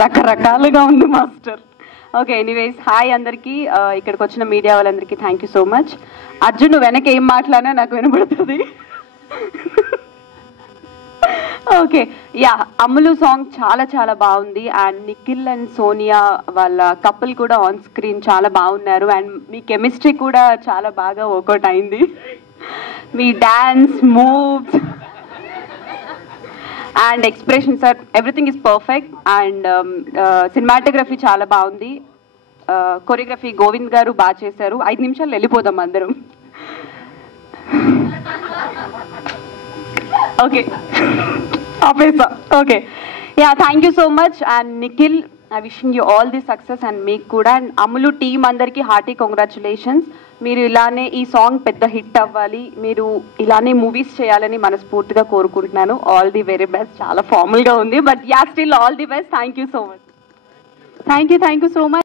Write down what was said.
రకరకాలుగా ఉంది master. Okay, anyways hi అందరికీ, ఇక్కడికి వచ్చిన మీడియా వాళ్ళందరికీ thank you so much. Arjun నువ్వు వెనక ఏం మాట్లాడినా నాకు వినపడుతుంది. ఓకే, యా, అమ్ములు సాంగ్ చాలా చాలా బాగుంది. అండ్ నిఖిల్ అండ్ సోనియా వాళ్ళ కపుల్ కూడా ఆన్ స్క్రీన్ చాలా బాగున్నారు. అండ్ మీ కెమిస్ట్రీ కూడా చాలా బాగా వర్కౌట్ అయింది. మీ dance moves and expression sir, everything is perfect. And cinematography చాలా బాగుంది. కొరియోగ్రఫీ గోవింద్ గారు బాగా చేశారు. 5 నిమిషాలు వెళ్ళిపోదాం అందరం. ఓకే, ఆపేసా. Okay, yeah, thank you so much. And Nikhil, I wishing you all the success. And మీకు కూడా, అండ్ అమ్ములు టీమ్ అందరికీ హార్టీ కంగ్రాచులేషన్స్. మీరు ఇలానే ఈ సాంగ్ పెద్ద హిట్ అవ్వాలి, మీరు ఇలానే మూవీస్ చేయాలని మనస్ఫూర్తిగా కోరుకుంటున్నాను. All the very best. చాలా ఫార్మల్గా ఉంది, but yeah, still all the best. Thank you so much. Thank you so much.